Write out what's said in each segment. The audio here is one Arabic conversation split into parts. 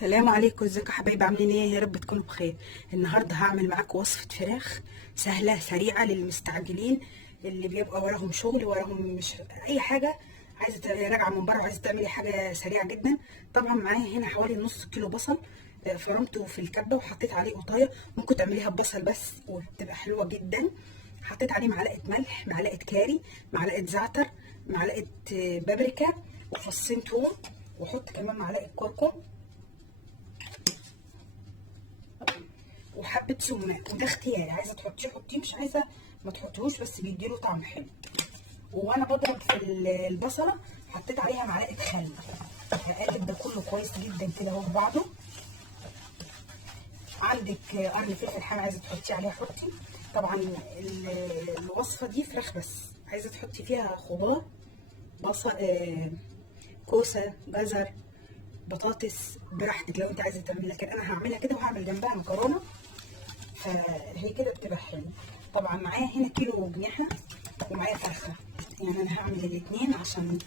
السلام عليكم، ازيكم يا حبايبي؟ عاملين ايه؟ يا رب تكونوا بخير. النهارده هعمل معاكم وصفه فراخ سهله سريعه للمستعجلين اللي بيبقى وراهم شغل، وراهم مش اي حاجه، عايزه راجعه من بره وعايزه تعملي حاجه سريعه جدا. طبعا معايا هنا حوالي نص كيلو بصل، فرمته في الكبه وحطيت عليه قطايه. ممكن تعمليها ببصل بس وبتبقى حلوه جدا. حطيت عليه معلقه ملح، معلقه كاري، معلقه زعتر، معلقه بابريكا، وفصين توم، وحط كمان معلقه كركم وحبه سماق. وده اختياري، عايزه تحطيه حطيه، مش عايزه ما تحطيهوش، بس بيديله طعم حلو. وانا بضرب في البصله حطيت عليها معلقه خل. هقلب ده كله كويس جدا كده اهو في بعضه. عندك قرن فلفل حامي عايزه تحطيه عليها حطي. طبعا الوصفه دي فراخ بس، عايزه تحطي فيها خضار، بصل، كوسه، جزر، بطاطس، براحتك لو انت عايزه تعملي. لكن انا هعملها كده وهعمل جنبها مكرونه، فهي كده بتبقى حلوه. طبعا معايا هنا كيلو جناحه ومعايا فرخه، يعني انا هعمل الاتنين عشان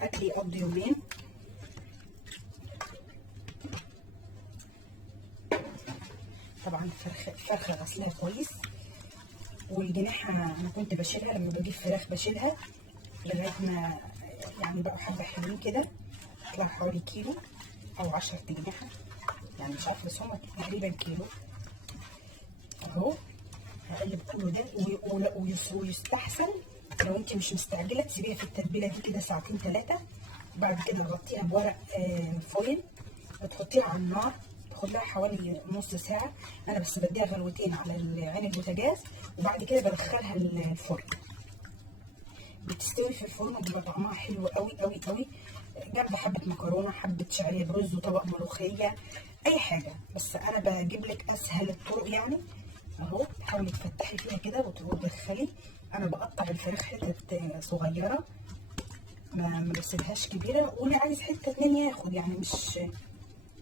اكلي يقضي يومين. طبعا الفرخه غسلها كويس، والجناحه انا كنت بشيلها لما بجيب فراخ، بشيلها لغايه ما يعني بقوا حبه حلوين كده. طلع حوالي كيلو او 10 جناحه، يعني مش عارفه بس هما تقريبا كيلو اهو. هقلب كله ده ويستحسن لو انت مش مستعجله تسيبيها في التتبيله دي كده ساعتين 3، وبعد كده تغطيها بورق فويل وتحطيها على النار. تاخد لها حوالي نص ساعه. انا بس بديها غلوتين على عين البوتاجاز، وبعد كده بدخلها الفرن. بتستوي في الفرن وبيبقى طعمها حلو قوي قوي قوي، جنب حبه مكرونه، حبه شعريه برز، وطبق ملوخيه، اي حاجه. بس انا بجيب لك اسهل الطرق يعني اهو. تحاولي تفتحي فيها كده وتدخلي. انا بقطع الفراخ حتت صغيره، ما بسيبهاش كبيره، واللي عايز حته اتنين ياخد، يعني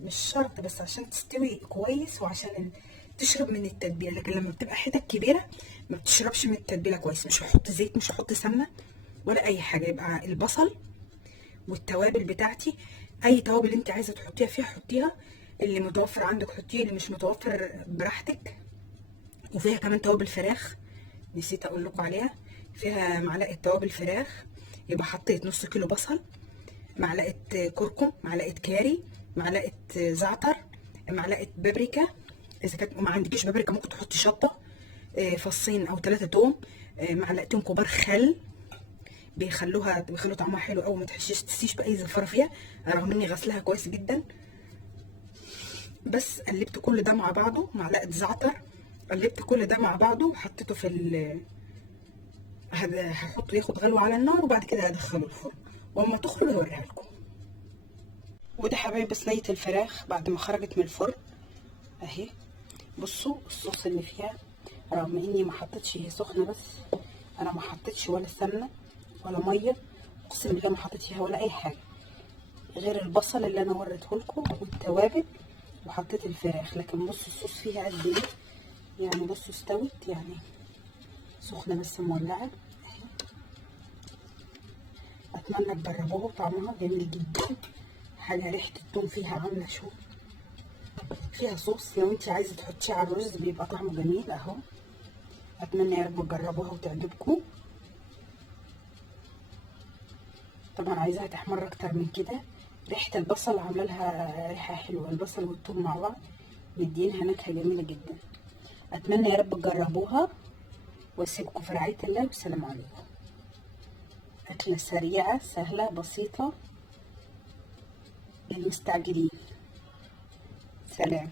مش شرط، بس عشان تستوي كويس وعشان تشرب من التتبيله. لكن لما بتبقى حتت كبيره ما بتشربش من التتبيله كويس. مش هحط زيت، مش هحط سمنه ولا اي حاجه. يبقى البصل والتوابل بتاعتي، اي توابل انت عايزه تحطيها فيها حطيها، اللي متوفر عندك حطيه، اللي مش متوفر براحتك. وفيها كمان توابل فراخ، نسيت اقول لكم عليها، فيها معلقه توابل فراخ. يبقى حطيت نص كيلو بصل، معلقه كركم، معلقه كاري، معلقه زعتر، معلقه بابريكا. اذا كانت ما عندكيش بابريكا ممكن تحطي شطه، فصين او 3 توم، معلقتين كبار خل، بيخلوا طعمها حلو قوي، ما تحسيش باي زفاره فيها رغم اني غسلها كويس جدا. بس قلبت كل ده مع بعضه، معلقه زعتر، قلبت كل ده مع بعضه وحطيته في هحطه ياخد غلوه على النار، وبعد كده هدخله الفرن، واما تخرج هوريها لكم. وده حبايبي صينيه الفراخ بعد ما خرجت من الفرن اهي. بصوا الصوص اللي فيها، رغم اني ما حطيتش، هي سخنه بس انا ما حطيتش ولا سمنه ولا ميه، اقسم بالله ما حطيت فيها ولا اي حاجه غير البصل اللي انا وريته لكم والتوابل، وحطيت الفراخ. لكن بصوا الصوص فيها قد ايه، يعني بصوا استوت، يعني سخنه بس مولعه. اتمنى تجربوها، طعمها جميل جدا. حاجه ريحه الثوم فيها عامله شو، فيها صوص، لو انت عايزه تحطيه على الرز بيبقى طعمه جميل اهو. اتمنى يا رب تجربوها وتعجبكم. طبعا عايزاها تحمر اكتر من كده. ريحه البصل عامله لها ريحه حلوه، البصل والثوم مع بعض مدينها نكهه جميله جدا. اتمنى يا رب تجربوها، واسيبكم في رعايه الله، والسلام عليكم. اكله سريعه سهله بسيطه للمستعجلين. سلام.